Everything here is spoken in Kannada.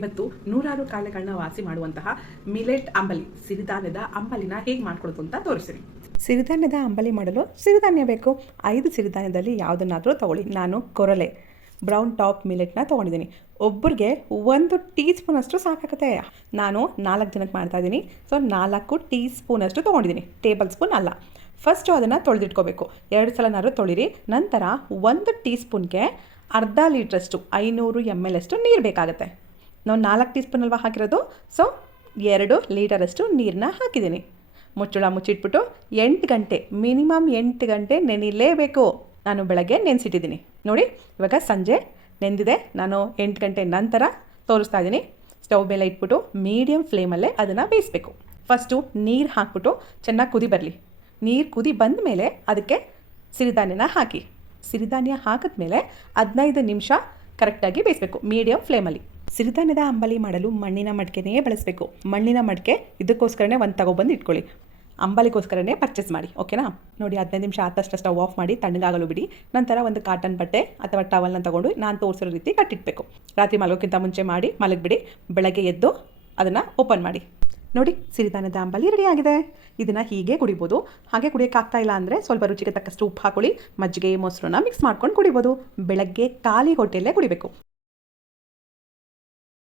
ಇವತ್ತು ನೂರಾರು ಕಾಯಿಲೆಗಳನ್ನ ವಾಸಿ ಮಾಡುವಂತಹ ಮಿಲೆಟ್ ಅಂಬಲಿ ಸಿರಿಧಾನ್ಯದ ಅಂಬಲಿನ ಹೇಗೆ ಮಾಡ್ಕೊಳ್ಳೋದು ಅಂತ ತೋರಿಸ್ತೀನಿ. ಸಿರಿಧಾನ್ಯದ ಅಂಬಲಿ ಮಾಡಲು ಸಿರಿಧಾನ್ಯ ಬೇಕು. 5 ಸಿರಿಧಾನ್ಯದಲ್ಲಿ ಯಾವುದನ್ನಾದರೂ ತೊಗೊಳ್ಳಿ. ನಾನು ಕೊರಲೆ ಬ್ರೌನ್ ಟಾಪ್ ಮಿಲೆಟ್ನ ತೊಗೊಂಡಿದ್ದೀನಿ. ಒಬ್ಬರಿಗೆ 1 ಟೀ ಸ್ಪೂನಷ್ಟು ಸಾಕಾಗುತ್ತೆ. ನಾನು 4 ಜನಕ್ಕೆ ಮಾಡ್ತಾಯಿದ್ದೀನಿ. ಸೊ 4 ಟೀ ಸ್ಪೂನಷ್ಟು ತೊಗೊಂಡಿದ್ದೀನಿ, ಟೇಬಲ್ ಸ್ಪೂನ್ ಅಲ್ಲ. ಫಸ್ಟು ಅದನ್ನು ತೊಳೆದಿಟ್ಕೋಬೇಕು. 2 ಸಲನಾದ್ರು ತೊಳಿರಿ. ನಂತರ 1 ಟೀ ಸ್ಪೂನ್ಗೆ ಅರ್ಧ ಲೀಟ್ರಷ್ಟು 500 ml ಅಷ್ಟು ನೀರು ಬೇಕಾಗುತ್ತೆ. ನಾವು 4 ಟೀ ಸ್ಪೂನ್ ಅಲ್ವಾ ಹಾಕಿರೋದು, ಸೊ 2 ಲೀಟರಷ್ಟು ನೀರನ್ನ ಹಾಕಿದ್ದೀನಿ. ಮುಚ್ಚಳ ಮುಚ್ಚಿಟ್ಬಿಟ್ಟು 8 ಗಂಟೆ, ಮಿನಿಮಮ್ 8 ಗಂಟೆ ನೆನಿಲೇಬೇಕು. ನಾನು ಬೆಳಗ್ಗೆ ನೆನೆಸಿಟ್ಟಿದ್ದೀನಿ ನೋಡಿ. ಇವಾಗ ಸಂಜೆ ನೆಂದಿದೆ. ನಾನು 8 ಗಂಟೆ ನಂತರ ತೋರಿಸ್ತಾ ಇದ್ದೀನಿ. ಸ್ಟವ್ ಮೇಲೆ ಇಟ್ಬಿಟ್ಟು ಮೀಡಿಯಮ್ ಫ್ಲೇಮಲ್ಲೇ ಅದನ್ನು ಬೇಯಿಸಬೇಕು. ಫಸ್ಟು ನೀರು ಹಾಕ್ಬಿಟ್ಟು ಚೆನ್ನಾಗಿ ಕುದಿ ಬರಲಿ. ನೀರು ಕುದಿ ಬಂದ ಮೇಲೆ ಅದಕ್ಕೆ ಸಿರಿಧಾನ್ಯನ ಹಾಕಿ. ಸಿರಿಧಾನ್ಯ ಹಾಕಿದ್ಮೇಲೆ 15 ನಿಮಿಷ ಕರೆಕ್ಟಾಗಿ ಬೇಯಿಸಬೇಕು ಮೀಡಿಯಮ್ ಫ್ಲೇಮಲ್ಲಿ. ಸಿರಿಧಾನ್ಯದ ಅಂಬಲಿ ಮಾಡಲು ಮಣ್ಣಿನ ಮಡಿಕೆನೇ ಬಳಸಬೇಕು. ಮಣ್ಣಿನ ಮಡಿಕೆ ಇದಕ್ಕೋಸ್ಕರನೇ ಒಂದು ತಗೊಬಂದು ಇಟ್ಕೊಳ್ಳಿ. ಅಂಬಲಿಗೋಸ್ಕರನೇ ಪರ್ಚೇಸ್ ಮಾಡಿ, ಓಕೆನಾ? ನೋಡಿ, 15 ನಿಮಿಷ ಆದ ತಕ್ಷಣ ಸ್ಟವ್ ಆಫ್ ಮಾಡಿ ತಣ್ಣಗಾಗಲು ಬಿಡಿ. ನಂತರ ಒಂದು ಕಾಟನ್ ಬಟ್ಟೆ ಅಥವಾ ಟವಲ್ನ ತೊಗೊಂಡು ನಾನು ತೋರಿಸಿರೋ ರೀತಿ ಕಟ್ಟಿಟ್ಬೇಕು. ರಾತ್ರಿ ಮಲಗೋಕ್ಕಿಂತ ಮುಂಚೆ ಮಾಡಿ ಮಲಗಿಬಿಡಿ. ಬೆಳಗ್ಗೆ ಎದ್ದು ಅದನ್ನು ಓಪನ್ ಮಾಡಿ. ನೋಡಿ, ಸಿರಿಧಾನ್ಯದ ಅಂಬಲಿ ರೆಡಿ ಆಗಿದೆ. ಇದನ್ನು ಹೀಗೆ ಕುಡಿಬೋದು. ಹಾಗೆ ಕುಡಿಯೋಕ್ಕಾಗ್ತಾ ಇಲ್ಲ ಅಂದರೆ ಸ್ವಲ್ಪ ರುಚಿಗೆ ತಕ್ಕಷ್ಟು ಉಪ್ಪು ಹಾಕೊಳ್ಳಿ. ಮಜ್ಜಿಗೆ ಮೊಸರನ್ನ ಮಿಕ್ಸ್ ಮಾಡ್ಕೊಂಡು ಕುಡಿಬೋದು. ಬೆಳಗ್ಗೆ ಖಾಲಿ ಹೊಟ್ಟೆಯಲ್ಲೇ ಕುಡಿಬೇಕು.